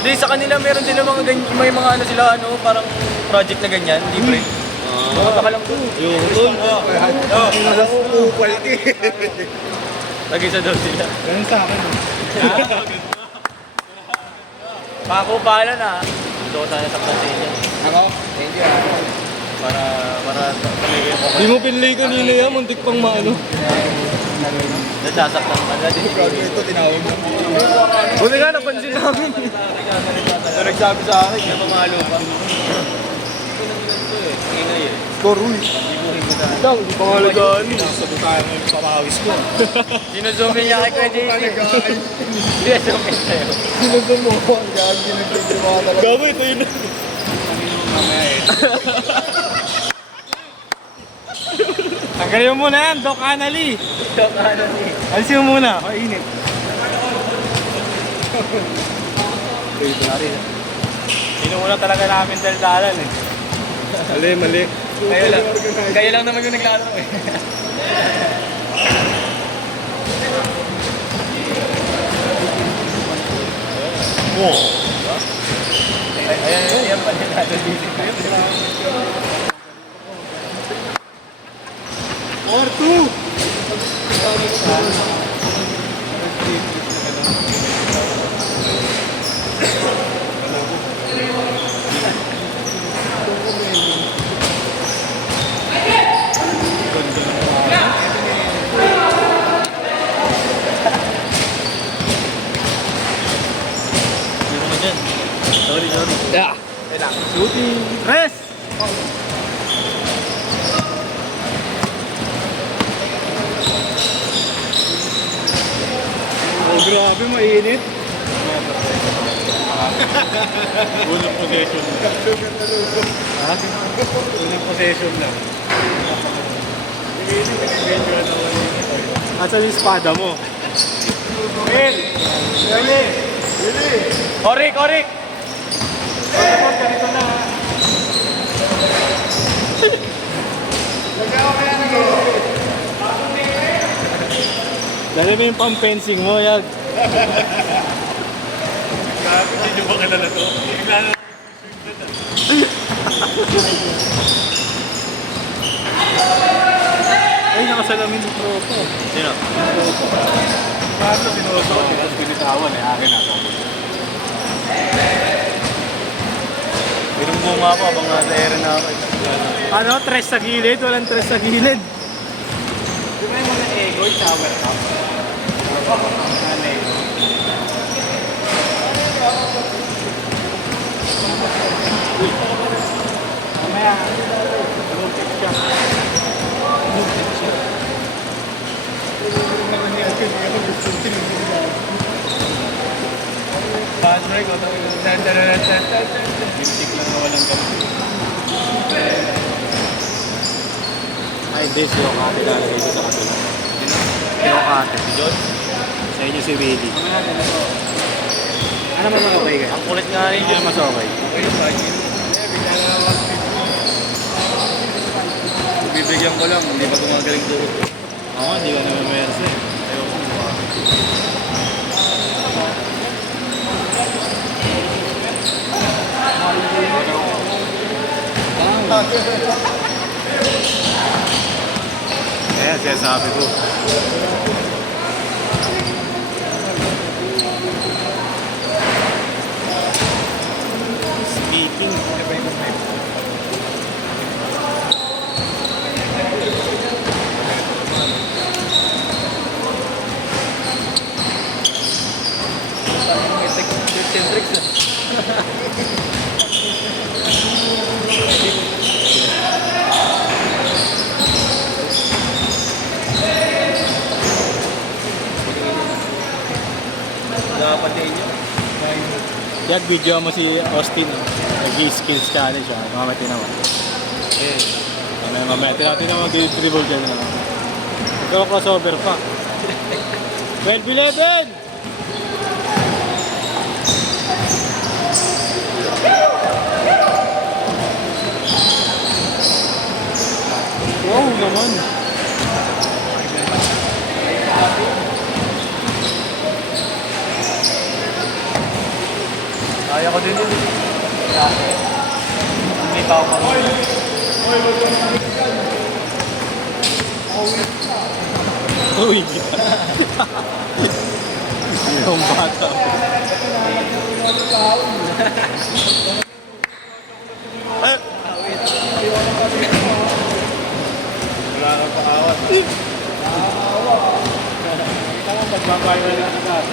Hindi, sa kanila meron din mga ganyan, may mga ano sila, ano, parang project na ganyan, libre. Baka lang doon. Yung doon. Quality. Nag-isa daw sila. Ganun sa akin. Pako, bahala na. Ito ko sana sa plantain yan. Ako? Thank you. Para tumigil ko. Di mo pinlay kanina yan, muntik pang maano. Nasasaktan ka na din. Ito tinawag mo. Buti nga, napansin namin. So, nagsabi sa akin, na mamalo pa. Ingay eh. Score uy. Ikaw, hindi pa nga lagaan. Sabi tayo ngayon sa pawis ko. Sinusumin niya kay Kuya JC. Sinusumin sa'yo. Sinusum mo. Ang gagi nagtitriwa talaga. Gawa, ito yun. Tanggalin mo muna yan, Doc Anali. Doc Anali. Alisin mo muna, mainit. Inuuna talaga namin daldalan eh. Mali, mali. Kaya lang naman yung naglalaro eh. Wow. Ayan pa din natin dito. R2! Sorry. Yeah. Shooting. Press! Oh, grabe, mainit. Unang possession. Ha? Unang possession lang. Asan yung espada mo? Ben! Dali! Dali! Orik! Ganito na. Dali mo yung pang-fencing mo, Yag. Hindi nyo ba kilala to? Ay, nakasalamin yung tropa. Sino? Paano sinuso? Tapos binitawan eh, akin na. Binungbunga ako habang nasa ere na ako. Ano? Tres sa gilid? Walang tres sa gilid. Di ba yung mga ego, shower cup? Mamaya. Lupit siya. Patrick, o tapos Lipstick lang na walang kamay. Ay, this yung ate lalagay ko sa kabila. yung ate. Si John? Sa inyo si Willie. Ano man mga kayo? Ang kulit nga rin Ano yun. mas okay? Bibigyan ko lang, hindi pa gumagaling doon. Oo, hindi ka naman mercy. Kaya siya sabi ko. Speaking. Tips and tricks na. Dapat din yun. Yan, video mo si Austin. Nag-skills challenge. Mamaya tinawa. Mamaya tinawa mag-dribble dyan. Nagka-crossover pa. 12-11! Wow naman! Kaya ko din yun. Hindi pa ako marunong. Uy! Yung bata. Wala kang paawat. Tama, magbabayo na agad.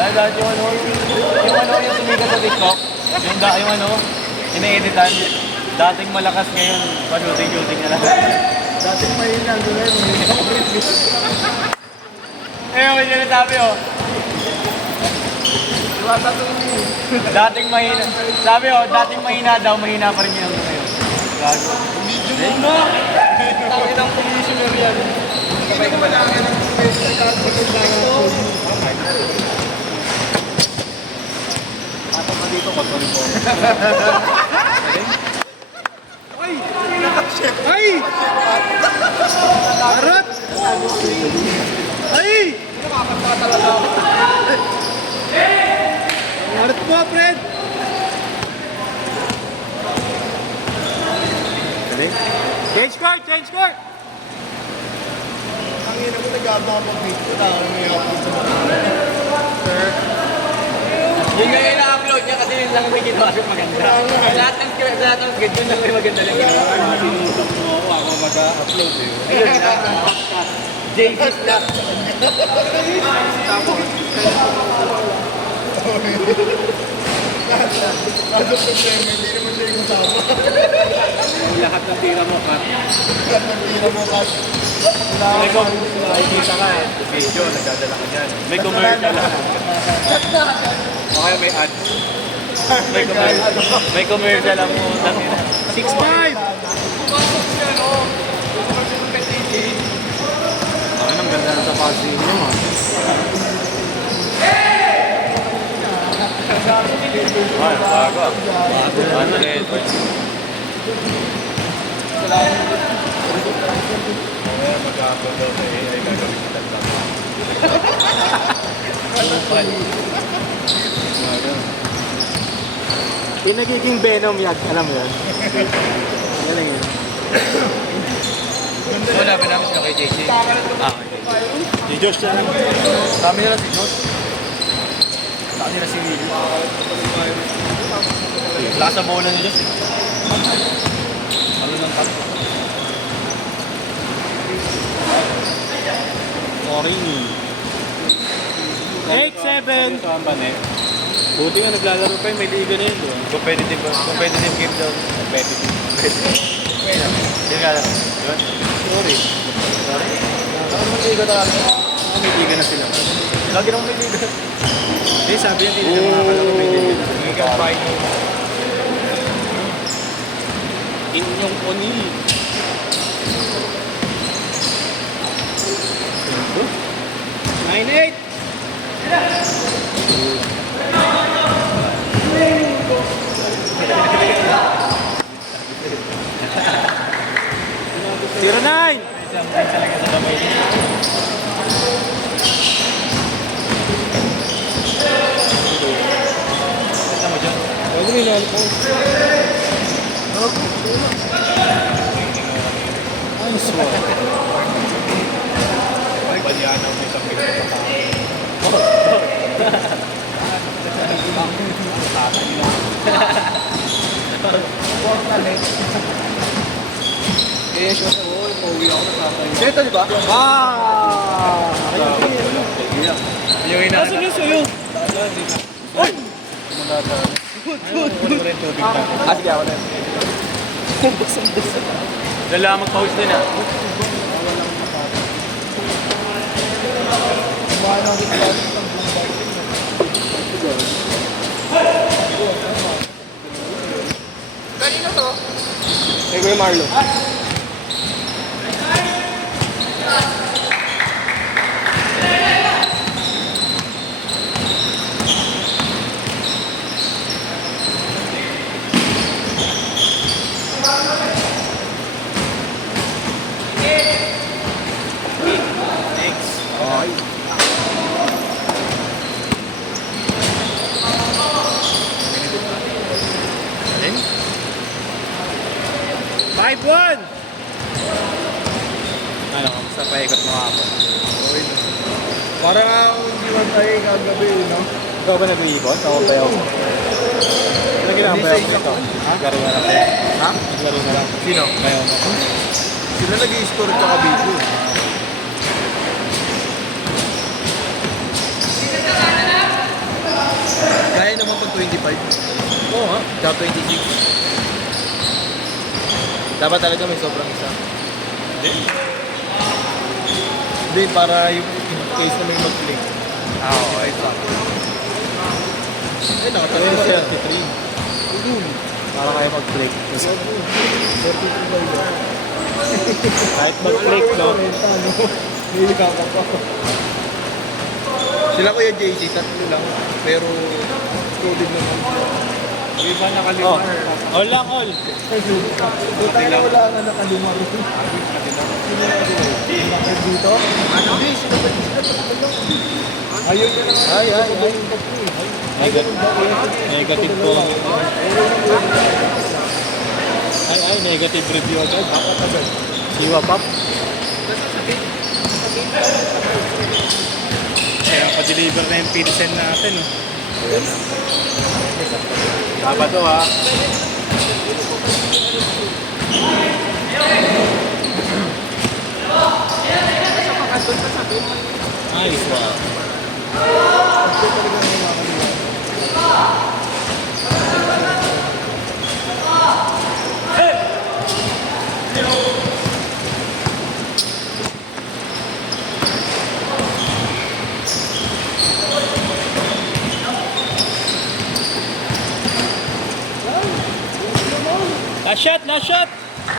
Dahil dahil yung sumikat sa TikTok, yung ina-editan, dating malakas ngayon, pa-shooting-shooting na lang. Dating may lang doon eh. Eh, yung sinasabi oh. Dating mahina. Sabi oh, dating mahina daw, mahina pa rin yung ngayon. Gago. Video mo na! Tangin ang commissioner yan. Hindi naman namin ang special at magandang Ato ka dito, kontrol mo. Ay! Ay! Harap! Ay! Harap po, Fred! Change court! Change court! Ang ina mo, nag-aabang video na. May upload sa mga. Yun nga yung na-upload niya kasi yun lang may ginawa siya maganda. Lahat ng sketch yun lang may maganda lang ginawa. Ako mag-upload eh. JC Snap. Ano problema? Hindi naman siya yung kasama. Lahat ng tira mo, Kat. Lahat ng tira mo, Kat. Nakikita ka eh. Video, nagdadala ka dyan. May commercial lang. Okay, may ads. May commercial lang mo. 6'5". Ay, ang ganda na sa passing niyo, ha? Ay, bago ah. Ano Edwards? Mag-upload daw sa AI, gagawin kita lang. Yung nagiging Venom yan, alam mo yan? Galing yun. Wala ba namin siya kay JJ? Ah, Si Josh na lang. Kami nila si Josh. Kami nila si Willie. Lakas sa bola ni Josh eh. Ano ng talo? Sorry. 8-7. Kampanet. Buti nga naglalaro pa yun, may liga na yun. Competitive game daw. Competitive. Yun nga lang. Yun. Sorry. Ano may liga talaga? May liga na sila. Lagi naman may liga. Eh, sabi yan, hindi na makakalaro may liga. Liga final. Inyong O'Neal. 9-8. Zero 9. Pwede may nalo po. Ay, swak. Baliana mo isang pinagpapakain. Eh, siya sa wall, pauwi ako na tatay. Ito di ba? Ah! Yung ina. Asan yung suyo? Uy! Ah, sige ako na. Dala mag-pause din ah. Kanino to? Hey, Kuya Marlo. Ano, kamusta paikot mo ako? Okay na. Parang ako hindi man tayo kagabi, no? Ikaw ba nag-iibon? Ako ba yun? Ano ginagawa Hindi mo sa ito? Ha? Laro na lang tayo. Ha? Laro na lang. Sino? Ngayon. Sila nag-i-score tsaka video. Kaya naman pag 25. Oo nga. Tsaka 26. Dapat talaga may sobrang isa. Hindi, para yung in case na may mag-play. Oo, ito. Eh, nakatagal Ayun, siya. 33. Para kayo mag-click. Kahit mag-click, no? Sila Kuya JC, tatlo lang. Pero, student naman sila. Yung iba Oh, nakalimar. all lang, all. Buta na wala nga nakalima rin. Dito? Ano? Hindi, sila ba ayun na naman. Ay. Negative po. Ay, negative review agad. Siwa pop. Kaya pa-deliver na yung pinsen natin. Oh. Tama to ha. Nice one. Last shot, last shot!